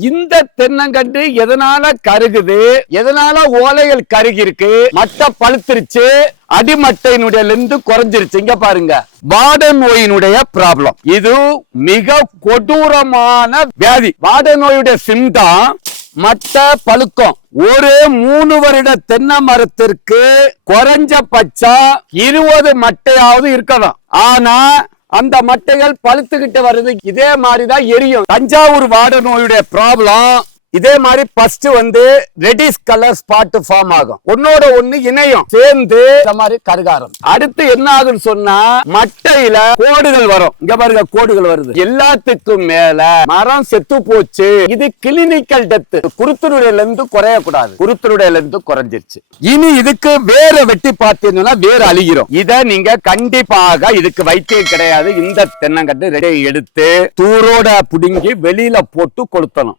இந்த தென்னங்கன்று எதனால கருகுது? எதனால ஓலைகள் கருகி இருக்கு மட்டை பழுத்துருச்சு. அடிமட்டையினுடைய லெந்து குறைஞ்சிருச்சு. இங்க பாருங்க. வாட நோயினுடைய ப்ராப்ளம் இது மிக கொடூரமான வியாதி. வாட நோயுடைய சிம்டம் மட்ட பழுக்கம். ஒரு மூணு வருட தென்னை மரத்திற்கு குறைஞ்சபட்சம் இருபது மட்டையாவது இருக்கணும். ஆனா அந்த மட்டைகள் பழுத்துக்கிட்டு வருது இதே மாதிரிதான் எரியும். தஞ்சாவூர் வாட நோயுடைய ப்ராப்ளம் இதே மாதிரி ஃபர்ஸ்ட் வந்து ரெடிஷ் கலர் ஸ்பாட் ஃபார்ம் ஆகும். ஒன்னோட ஒண்ணு இணையும். சேர்ந்து இந்த மாதிரி கருகாரம் அடுத்து என்ன ஆகுன்னு சொன்னா மட்டையில கோடுகள் வரும். இங்க பாருங்க கோடுகள் வருது. எல்லாத்துக்கும் மேல மரம் செத்து போச்சு. இது கிளினிக்கல் டெத் குருத்துருடையில இருந்து குறைய கூடாது குருத்துருடையில இருந்து குறைஞ்சிருச்சு. இனி இதுக்கு வேற வெட்டி பார்த்தீங்கன்னா வேற அழிகிறோம். இத நீங்க கண்டிப்பாக இதுக்கு வைத்தியம் கிடையாது. இந்த தென்னங்கட்டு ரெடி எடுத்து தூரோட புடுங்கி வெளியில போட்டு கொளுத்தணும்.